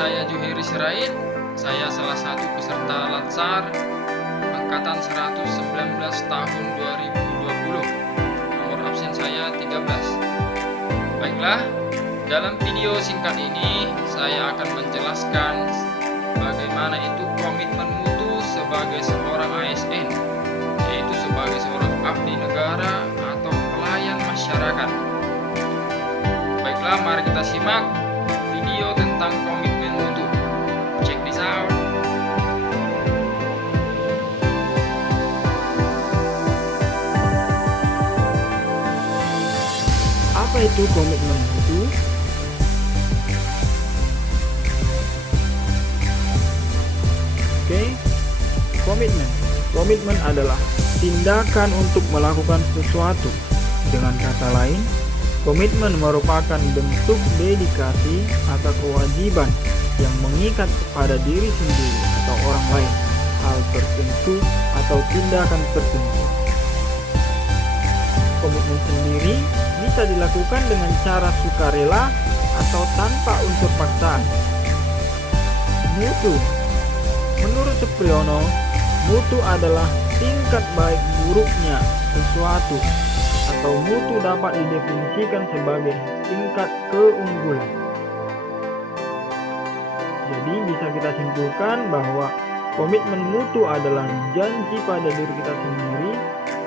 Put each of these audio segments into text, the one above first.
saya Juheri Sirait. Saya salah satu peserta Latsar angkatan 119 tahun 2020. Nomor absen saya 13. Baiklah, dalam video singkat ini saya akan menjelaskan bagaimana itu komitmen mutu sebagai seorang ASN, yaitu sebagai seorang abdi negara atau pelayan masyarakat. Baiklah, mari kita simak video tentang komitmen mutu. Check this out. Apa itu komitmen mutu? Oke, komitmen adalah tindakan untuk melakukan sesuatu. Dengan kata lain, komitmen merupakan bentuk dedikasi atau kewajiban yang mengikat kepada diri sendiri atau orang lain hal tertentu atau tindakan tertentu. Komitmen sendiri bisa dilakukan dengan cara sukarela atau tanpa unsur paksaan. Mutu. Menurut Supriyono, mutu adalah tingkat baik buruknya sesuatu, atau mutu dapat didefinisikan sebagai tingkat keunggulan. Jadi bisa kita simpulkan bahwa komitmen mutu adalah janji pada diri kita sendiri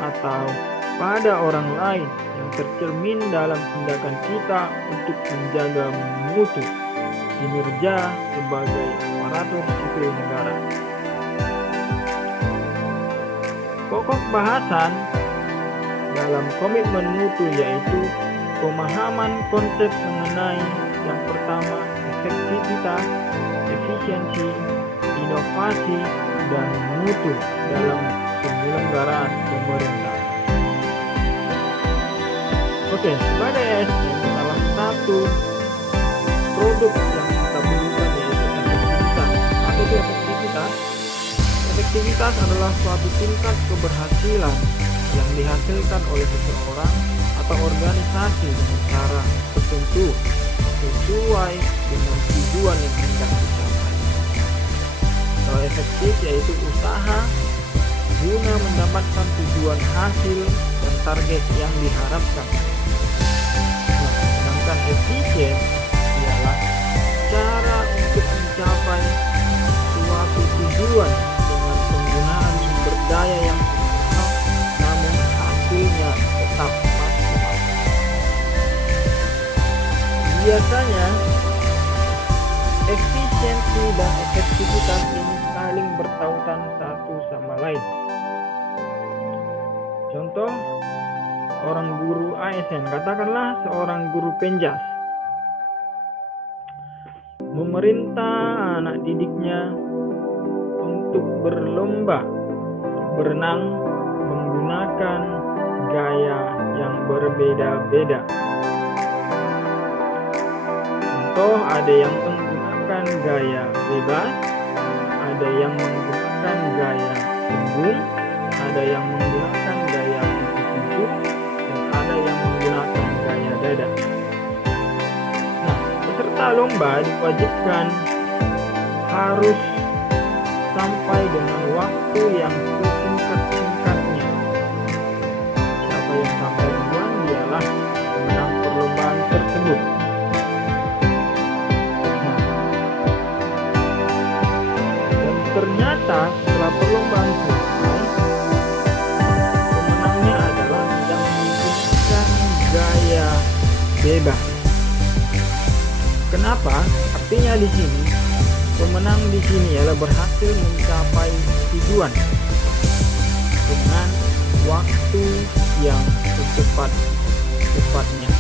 atau pada orang lain yang tercermin dalam tindakan kita untuk menjaga mutu kinerja sebagai aparatur sipil negara. Pokok bahasan dalam komitmen mutu yaitu pemahaman konsep mengenai yang pertama efektivitas, efisiensi, inovasi, dan mutu dalam penyelenggaraan pemerintah. Oke, sebagai ASN salah satu produk yang kita butuhkan yaitu efektivitas. Apa itu efektivitas? Efektivitas adalah suatu tingkat keberhasilan yang dihasilkan oleh seseorang atau organisasi dengan cara tertentu sesuai dengan tujuan yang hendak dicapai. Kalau efektif yaitu usaha guna mendapatkan tujuan hasil dan target yang diharapkan. Sedangkan efisien ialah cara untuk mencapai suatu tujuan dengan penggunaan sumber daya yang minimal namun hasilnya tetap maksimal. Biasanya efisiensi dan efektivitas ini saling bertautan satu sama lain. Contoh, orang guru ASN, katakanlah seorang guru penjas, memerintah anak didiknya untuk berlomba berenang menggunakan gaya yang berbeda-beda. Contoh, ada yang menggunakan gaya bebas, ada yang menggunakan gaya tembung, ada yang menggunakan gaya kupu-kupu, dan ada yang menggunakan gaya dada. Nah, peserta lomba diwajibkan harus sampai dengan waktu yang sesingkat-singkatnya. Siapa yang sampai duluan dialah pemenang perlombaan tersebut. Nah, dan ternyata setelah perlombaan selesai, pemenangnya adalah yang menggunakan gaya bebas. Kenapa? Artinya di sini pemenang di sini ialah berhasil mencapai tujuan dengan waktu yang secepat-cepatnya.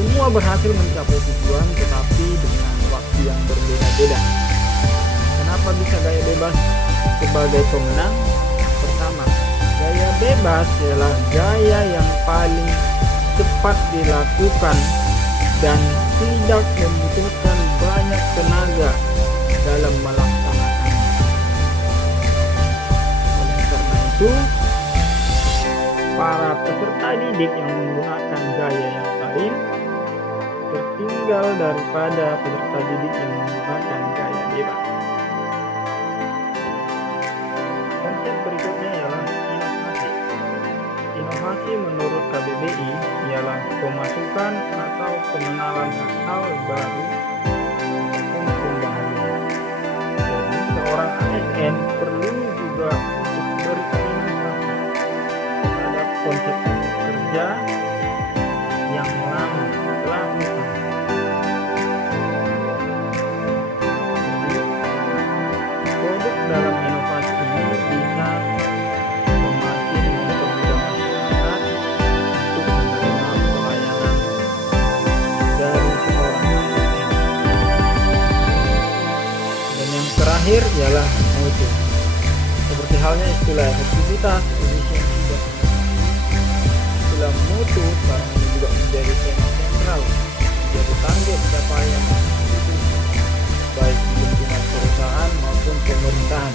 Semua berhasil mencapai tujuan tetapi dengan waktu yang berbeda-beda. Kenapa bisa gaya bebas sebagai pemenang? Pertama, gaya bebas ialah gaya yang paling cepat dilakukan dan tidak membutuhkan banyak tenaga dalam melaksanakannya. Oleh karena itu, para peserta didik yang menggunakan gaya yang lain tertinggal daripada peserta didik yang menggunakan gaya bebas. Konsep berikutnya ialah inovasi. Inovasi menurut KBBI ialah pemasukan atau pengenalan hal baru ataupun pembaharuan. Jadi seorang ASN perlu juga untuk berinovasi terhadap konsep kerja yang lama telah usang. Jadi produk dalam inovasi ini bisa semakin mempermudah masyarakat untuk menerima pelayanan dari seorang ASN. Dan yang terakhir ialah mutu. Seperti halnya istilah efektivitas, efisiensi, dan inovasi, istilah mutu sekarang ini juga menjadi tema sentral, menjadi target capaian itu baik di lingkungan perusahaan maupun pemerintahan.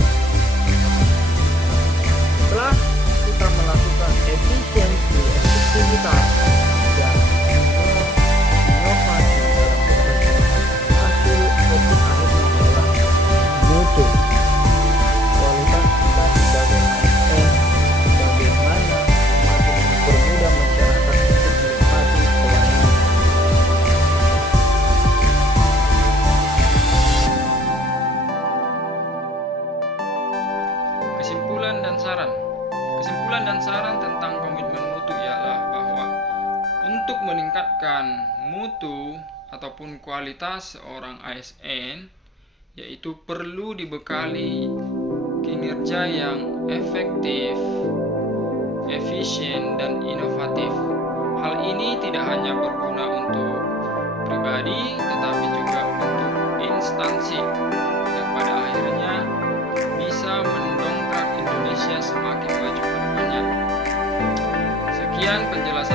Setelah kita melakukan efisiensi, efektivitas, dan inovasi dalam proses, hasil output akhirnya adalah mutu. Kualitas kita sebagai ASN bagaimana semakin mempermudah masyarakat untuk menikmati pelayanan. Kesimpulan dan saran. Kesimpulan dan saran tentang komitmen mutu ialah bahwa untuk meningkatkan mutu ataupun kualitas seorang ASN, yaitu perlu dibekali kinerja yang efektif, efisien, dan inovatif. Hal ini tidak hanya berguna untuk pribadi, tetapi juga untuk instansi, yang pada akhirnya bisa mendongkrak Indonesia semakin maju ke depannya. Sekian penjelasan